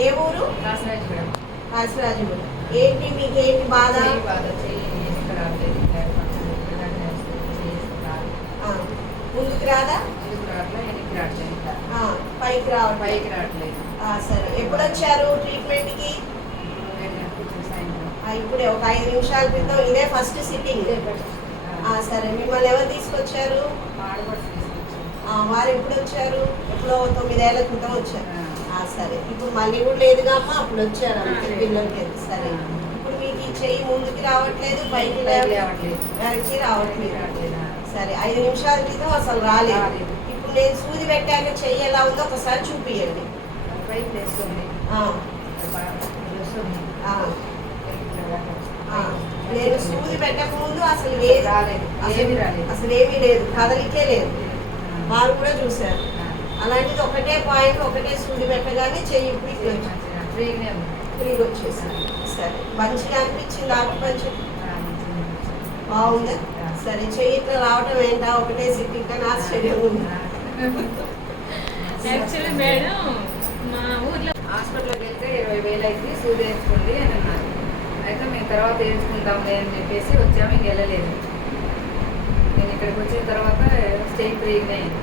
ఏ ఊరు? కాసరాజగూడెం. కాశీరాజుగూడెం. ఏంటి మీకు ఏంటి బాధ? ముందుకు రాదా? పైకి రావట్లేదు. సరే, ఎప్పుడు వచ్చారు ట్రీట్మెంట్కి? ఇప్పుడే ఒక 5 నిమిషాల క్రితం. ఇదే ఫస్ట్ సిట్టింగ్? సరే, మిమ్మల్ని ఎవరు తీసుకొచ్చారు? వారు ఎప్పుడు వచ్చారు? ఎప్పుడో 9 ఏళ్ల క్రితం వచ్చారు. సరే, ఇప్పుడు మళ్ళీ కూడా లేదుగా అమ్మ, అప్పుడు వచ్చారు అంతే పిల్లలకి. సరే, ఇప్పుడు మీకు ఈ చెయ్యి ముందుకు రావట్లేదు, పైకి వెనక్కి రావట్లేదు. సరే, 5 నిమిషాల క్రితం అసలు రాలేదు. ఇప్పుడు నేను సూది పెట్టాక చెయ్యి ఎలా ఉందో ఒకసారి చూపియండి. నేను సూది పెట్టక ముందు అసలు అసలు ఏమీ లేదు, కదలికే లేదు. వారు కూడా చూశారు. అలాంటిది ఒకటే పాయింట్, ఒకటే సూది పెట్టగానే చెయ్యి తిరిగి వచ్చేసారు. సరే, మంచిగా అనిపించింది ఆకుపంచ? బాగుందా? సరే, చెయ్యి ఇట్లా రావటం ఏంటా ఒకటే సిట్టింగ్ కానీ ఆశ్చర్యం ఉంది. యాక్చువల్లీ మేడం మా ఊర్లో హాస్పిటల్కి వెళ్తే 20,000 అయితే సూది వేసుకోండి అని అన్నారు. అయితే మేము తర్వాత వేసుకుంటాంలే అని చెప్పేసి వచ్చాము, ఇంక వెళ్ళలేదు. నేను ఇక్కడికి వచ్చిన తర్వాత స్టేట్ ప్రెగ్నెంట్ అయింది.